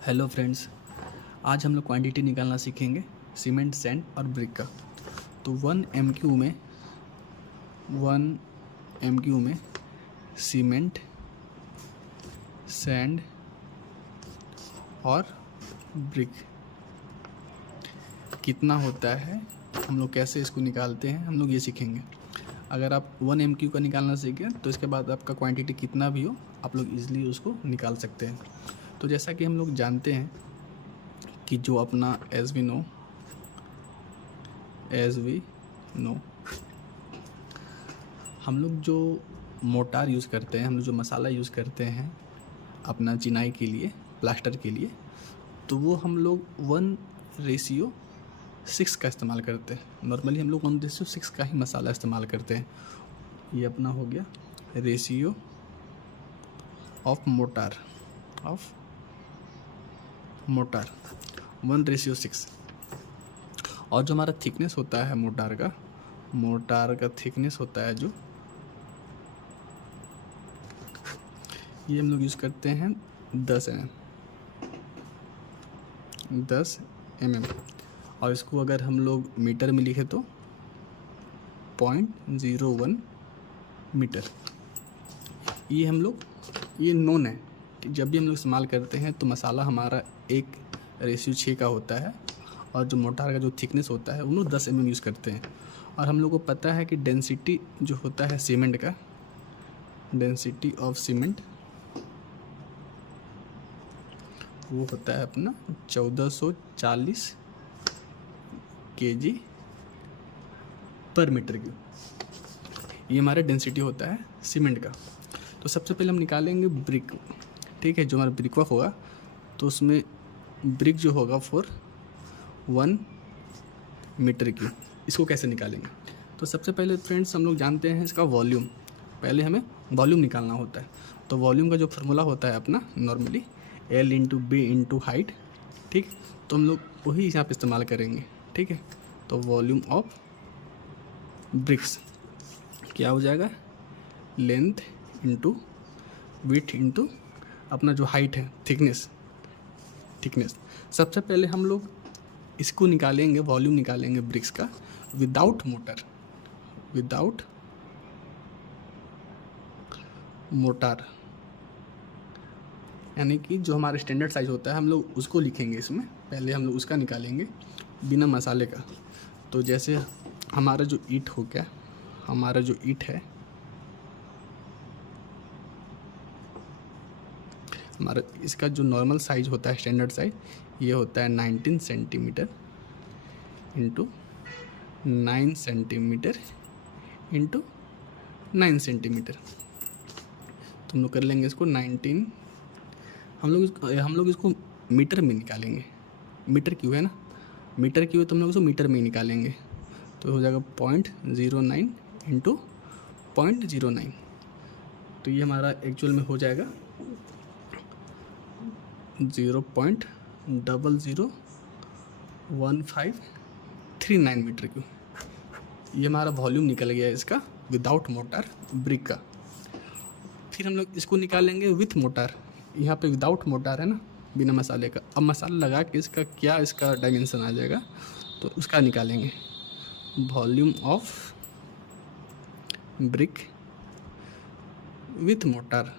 Hello friends, आज हम लोग क्वांटिटी निकालना सीखेंगे सीमेंट, सैंड और ब्रिक का। तो 1 MQ में सीमेंट, सैंड और ब्रिक कितना होता है, हम लोग कैसे इसको निकालते हैं, हम लोग ये सीखेंगे। अगर आप 1 MQ का निकालना सीखें तो इसके बाद आपका क्वांटिटी कितना भी हो आप लोग इजीली उसको निकाल सकते हैं। तो जैसा कि हम लोग जानते हैं कि जो अपना एज वी नो हम लोग जो मोटार यूज़ करते हैं, हम लोग जो मसाला यूज़ करते हैं अपना चिनाई के लिए, प्लास्टर के लिए, तो वो हम लोग 1:6 का इस्तेमाल करते हैं। नॉर्मली हम लोग 1:6 का ही मसाला इस्तेमाल करते हैं। ये अपना हो गया रेशियो ऑफ मोटार 1:6। और जो हमारा थिकनेस होता है मोटार का थिकनेस होता है जो, ये हम लोग यूज़ करते हैं 10 mm। और इसको अगर हम लोग मीटर में लिखे तो 0.01 मीटर। ये हम लोग, ये नोन है कि जब भी हम लोग इस्तेमाल करते हैं तो मसाला हमारा 1:6 का होता है और जो मोटार का जो थिकनेस होता है वो 10 mm यूज़ करते हैं। और हम लोग को पता है कि डेंसिटी जो होता है सीमेंट का, डेंसिटी ऑफ सीमेंट वो होता है अपना 1440 kg पर मीटर क्यूब। ये हमारा डेंसिटी होता है सीमेंट का। तो सबसे पहले हम निकालेंगे ब्रिक, ठीक है। जो हमारा ब्रिक वर्क होगा तो उसमें ब्रिक जो होगा फॉर 1 मीटर क्यूब, इसको कैसे निकालेंगे। तो सबसे पहले फ्रेंड्स हम लोग जानते हैं इसका वॉल्यूम। पहले हमें वॉल्यूम निकालना होता है। तो वॉल्यूम का जो फार्मूला होता है अपना नॉर्मली L × B × हाइट, ठीक। तो हम लोग वही यहाँ पे इस्तेमाल करेंगे, ठीक है। तो वॉल्यूम ऑफ ब्रिक्स क्या हो जाएगा, लेंथ इंटू विड्थ इंटू अपना जो हाइट है, थिकनेस। सबसे पहले हम लोग इसको निकालेंगे, वॉल्यूम निकालेंगे ब्रिक्स का विदाउट मोटार, यानी कि जो हमारा स्टैंडर्ड साइज होता है हम लोग उसको लिखेंगे इसमें। पहले हम लोग उसका निकालेंगे बिना मसाले का। तो जैसे हमारा जो ईंट हो गया, हमारा जो ईंट है, हमारा इसका जो नॉर्मल साइज होता है, स्टैंडर्ड साइज, ये होता है 19 centimetre into 9 centimetre into 9 centimetre. तो हम लोग कर लेंगे इसको 19, हम लोग इसको मीटर में निकालेंगे। मीटर क्यों है ना, मीटर क्यों है तो हम लोग इसको मीटर में ही निकालेंगे। तो हो जाएगा 0.09 इंटू 0.09। तो ये हमारा एक्चुअल में हो जाएगा 0.001539 मीटर क्यूब। ये हमारा वॉल्यूम निकल गया इसका विदाउट मोटार ब्रिक का। फिर हम लोग इसको निकालेंगे विथ मोटार। यहाँ पे विदाउट मोटार है ना, बिना मसाले का। अब मसाला लगा के इसका डायमेंशन आ जाएगा, तो उसका निकालेंगे volume of brick with motor.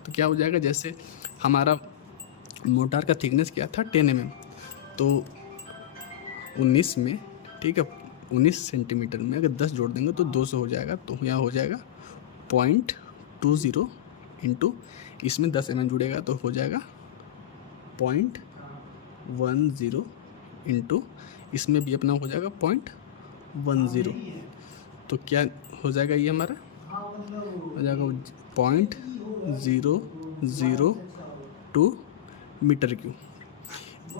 तो क्या हो जाएगा, जैसे हमारा मोटार का थिकनेस क्या था 10 mm, तो 19 में, ठीक है, 19 सेंटीमीटर में अगर 10 जोड़ देंगे तो 200 हो जाएगा। तो यहाँ हो जाएगा 0.20 इंटू, इसमें 10 mm जुड़ेगा तो हो जाएगा 0.10 इंटू, इसमें भी अपना हो जाएगा 0.10। तो क्या हो जाएगा, ये हमारा हो जाएगा 0.002 मीटर क्यूब।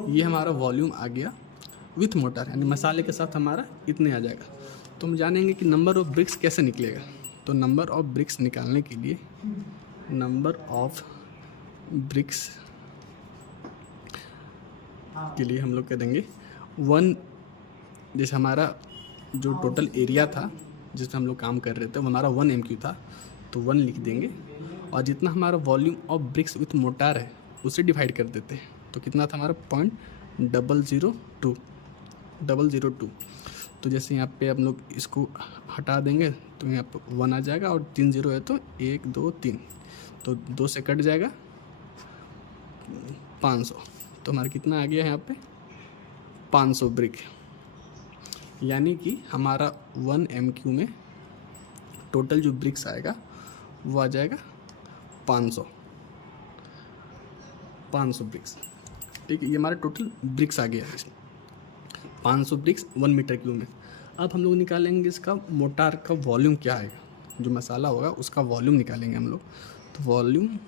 ये हमारा वॉल्यूम आ गया विथ मोटार, यानी मसाले के साथ हमारा इतने आ जाएगा। तो हम जानेंगे कि नंबर ऑफ ब्रिक्स कैसे निकलेगा। तो नंबर ऑफ ब्रिक्स निकालने के लिए हम लोग करेंगे 1, जैसे हमारा जो टोटल एरिया था जिसमें हम लोग काम कर रहे थे वो हमारा 1 MQ था, तो 1 लिख देंगे। और जितना हमारा volume of BRICS with motor है उसे डिवाइड कर देते हैं। तो कितना था हमारा 0.002। तो जैसे यहाँ पे हम लोग इसको हटा देंगे तो यहाँ पे 1 आ जाएगा और 3 0 है तो 1 2 3, तो 2 से कट जाएगा 500। तो हमारा कितना आ गया यहाँ पे 500 ब्रिक, यानी कि हमारा 1 MQ में टोटल जो ब्रिक्स आएगा वो आ जाएगा 500 ब्रिक्स। ठीक है, ये हमारा टोटल ब्रिक्स आ गया है इसमें 500 ब्रिक्स 1 मीटर क्यूब में। अब हम लोग निकालेंगे इसका मोटार का वॉल्यूम क्या आएगा, जो मसाला होगा उसका वॉल्यूम निकालेंगे हम लोग। तो वॉल्यूम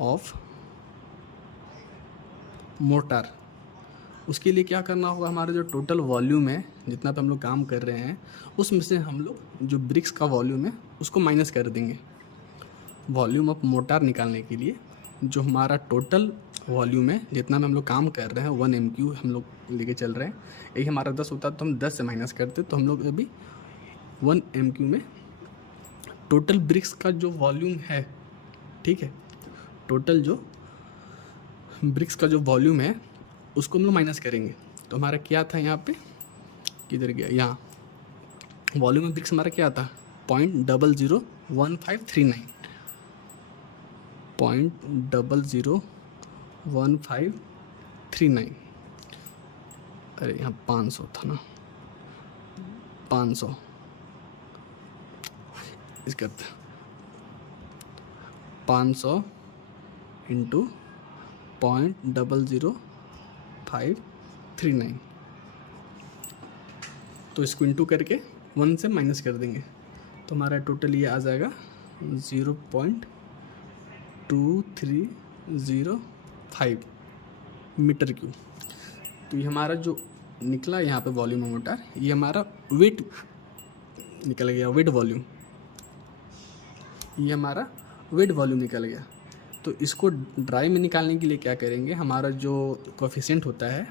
ऑफ मोटार, उसके लिए क्या करना होगा, हमारा जो टोटल वॉल्यूम है जितना पे हम लोग काम कर रहे हैं उसमें से हम लोग जो ब्रिक्स का वॉल्यूम है उसको माइनस कर देंगे। वॉल्यूम ऑफ मोटार निकालने के लिए जो हमारा टोटल वॉल्यूम है जितना में हम लोग काम कर रहे हैं 1 MQ हम लोग लेके चल रहे हैं, यही हमारा 10 होता तो हम 10 से माइनस करते, तो हम लोग अभी 1 MQ में टोटल ब्रिक्स का जो वॉल्यूम है, ठीक है, टोटल जो ब्रिक्स का जो वॉल्यूम है उसको हम लोग माइनस करेंगे। तो हमारा क्या था यहाँ पे, किधर गया, यहाँ वॉल्यूम ऑफ ब्रिक्स हमारा क्या था 0.001539, 0.001539। अरे यहाँ 500 था ना, 500 इसका 500 इंटू 0.00539, तो इसको इंटू करके 1 से माइनस कर देंगे तो हमारा टोटल ये आ जाएगा 0.2305 मीटर क्यूब। तो ये हमारा जो निकला यहाँ पे वॉल्यूम ऑफ मोटार, ये हमारा वेट निकल गया, वेट वॉल्यूम, ये हमारा वेट वॉल्यूम निकल गया। तो इसको ड्राई में निकालने के लिए क्या करेंगे, हमारा जो कोफिशिएंट होता है,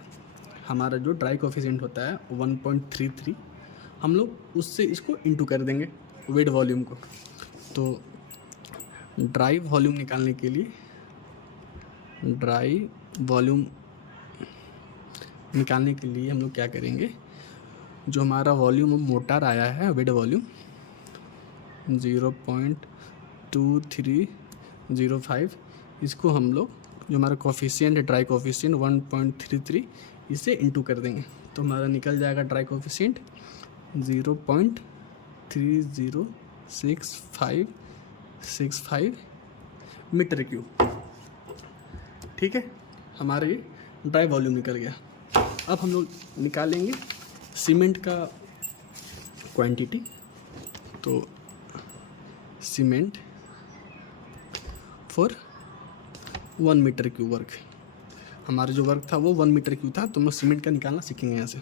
हमारा जो ड्राई कोफिशिएंट होता है 1.33, हम लोग उससे इसको इंटू कर देंगे वेट वॉल्यूम को। तो ड्राई वॉल्यूम निकालने के लिए, ड्राई वॉल्यूम निकालने के लिए हम लोग क्या करेंगे, जो हमारा वॉल्यूम ऑफ मोटार आया है वेट वॉल्यूम 0.2305, इसको हम लोग जो हमारा कोफिशिएंट है ड्राई कोफिशिएंट 1.33 इसे इंटू कर देंगे। तो हमारा निकल जाएगा ड्राई कोफिशिएंट 0.306565 मीटर क्यूब। ठीक है, हमारा ये ड्राई वॉल्यूम निकल गया। अब हम लोग निकालेंगे सीमेंट का क्वांटिटी। तो cement for 1 meter cube work, हमारा जो वर्क था वो 1 मीटर क्यूब था, तो हम लोग सीमेंट का निकालना सीखेंगे यहाँ से।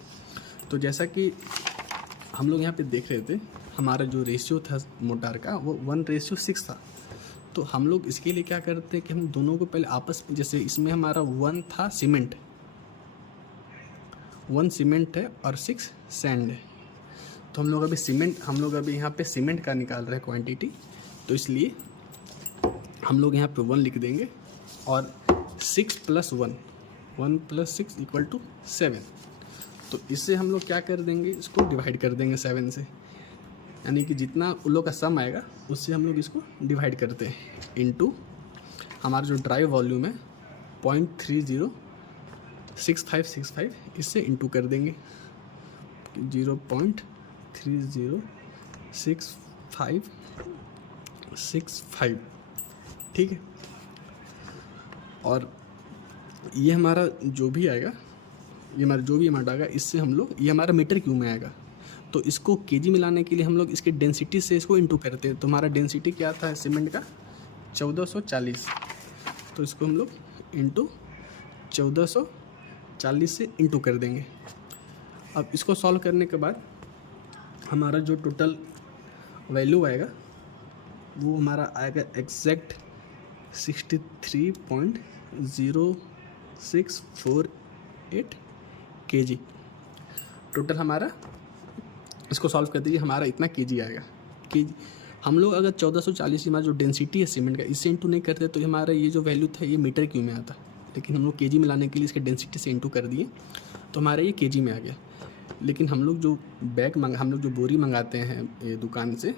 तो जैसा कि हम लोग यहाँ पे देख रहे थे, हमारा जो रेशियो था मोटार का वो 1:6 था। तो हम लोग इसके लिए क्या करते हैं कि हम दोनों को पहले आपस में, जैसे इसमें हमारा 1 था सीमेंट, 1 सीमेंट है और 6 सैंड है, तो हम लोग अभी यहाँ पे सीमेंट का निकाल रहे हैं क्वांटिटी, तो इसलिए हम लोग यहाँ पे 1 लिख देंगे और 6 + 1, 1 + 6 = 7। तो इससे हम लोग क्या कर देंगे, इसको डिवाइड कर देंगे 7 से, यानी कि जितना उन लोग का सम आएगा उससे हम लोग इसको डिवाइड करते हैं इनटू हमारा जो ड्राई वॉल्यूम है 0.306565, इससे इंटू कर देंगे 0.306565। ठीक है, और ये हमारा जो भी आएगा, ये हमारा जो भी अमाउंट आएगा, इससे हम लोग, ये हमारा मीटर क्यूब में आएगा, तो इसको केजी में लाने के लिए हम लोग इसके डेंसिटी से इसको इंटू करते हैं। तो हमारा डेंसिटी क्या था सीमेंट का 1440, तो इसको हम लोग इंटू 1440 से इंटू कर देंगे। अब इसको सॉल्व करने के बाद हमारा जो टोटल वैल्यू आएगा वो हमारा आएगा एग्जैक्ट 63.0648 kg टोटल हमारा। इसको सॉल्व कर दीजिए, हमारा इतना kg आएगा। kg हम लोग अगर 1440 हमारा जो डेंसिटी है सीमेंट का, इससे इंटू नहीं करते तो हमारा ये जो वैल्यू था ये मीटर क्यूब में आता। लेकिन हम लोग केजी में लाने के लिए इसके डेंसिटी से इंटू कर दिए तो हमारा ये केजी में आ गया। लेकिन हम लोग जो हम लोग जो बोरी मंगाते हैं ये दुकान से,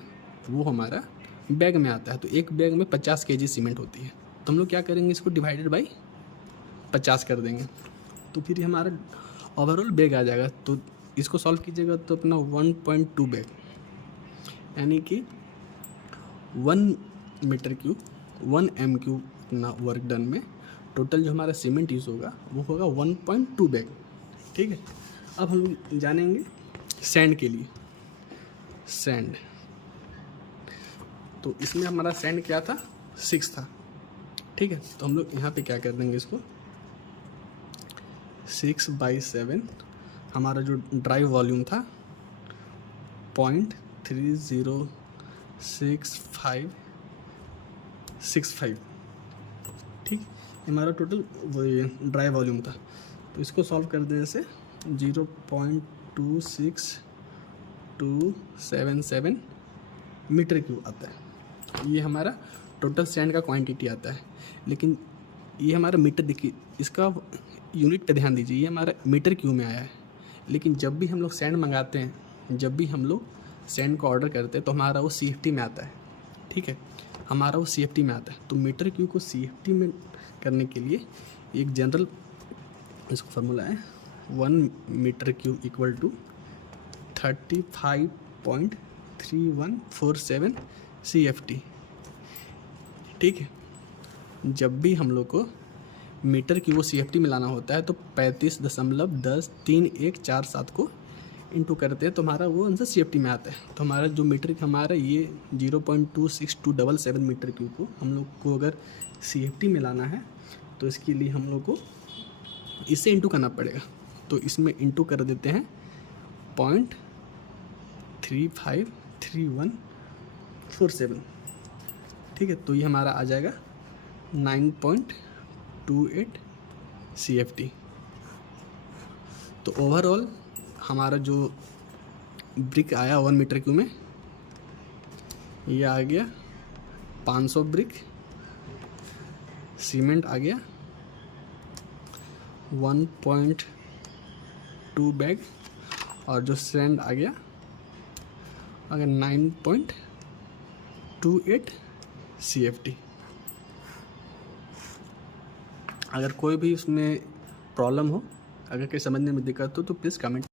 वो हमारा बैग में आता है। तो एक बैग में 50 केजी सीमेंट होती है। तो हम लोग क्या करेंगे, इसको डिवाइडेड बाई 50 कर देंगे, तो फिर हमारा ओवरऑल बैग आ जाएगा। तो इसको सॉल्व कीजिएगा तो अपना 1.2 बैग, यानी कि 1 मीटर क्यूब 1 एम क्यूब अपना वर्क डन में टोटल जो हमारा सीमेंट यूज़ होगा वो होगा 1.2 बैग। ठीक है। अब हम लोग जानेंगे सैंड के लिए। सैंड, तो इसमें हमारा सैंड क्या था, 6 था। ठीक है। तो हम लोग यहाँ पे क्या कर देंगे, इसको 6/7 हमारा जो ड्राई वॉल्यूम था 0.306565। ठीक, हमारा टोटल ड्राई वॉल्यूम था। तो इसको सॉल्व कर देने से 0.26277 मीटर क्यूब आता है। ये हमारा टोटल सैंड का क्वांटिटी आता है। लेकिन ये हमारा मीटर, देखिए इसका यूनिट पे ध्यान दीजिए, ये हमारा मीटर क्यूब में आया है। लेकिन जब भी हम लोग सैंड मंगाते हैं, जब भी हम लोग सैंड को ऑर्डर करते हैं तो हमारा वो CFT में आता है। ठीक है, हमारा वो CFT में आता है। तो मीटर क्यूब को CFT में करने के लिए एक जनरल इसको फार्मूला है 1 meter cube equal to 35.3147 CFT। ठीक है। जब भी हम लोग को मीटर की वो CFT में लाना होता है तो 35.103147 को इंटू करते हैं तो हमारा वो आंसर CFT में आता है। तो हमारा जो मीटर हमारा ये 0.26277 मीटर क्यूब को हम लोग को अगर CFT में लाना है तो इसके लिए हम लोग को इससे इंटू करना पड़ेगा। तो इसमें इंटू कर देते हैं 0.353147। ठीक है। तो ये हमारा आ जाएगा 9.28 CFT। तो ओवरऑल हमारा जो ब्रिक आया 1 मीटर क्यूब में, ये आ गया 500 ब्रिक। सीमेंट आ गया 1.2 बैग और जो सैंड आ गया अगर 9.28 CFT। अगर कोई भी उसमें प्रॉब्लम हो, अगर कहीं समझने में दिक्कत हो तो प्लीज़ कमेंट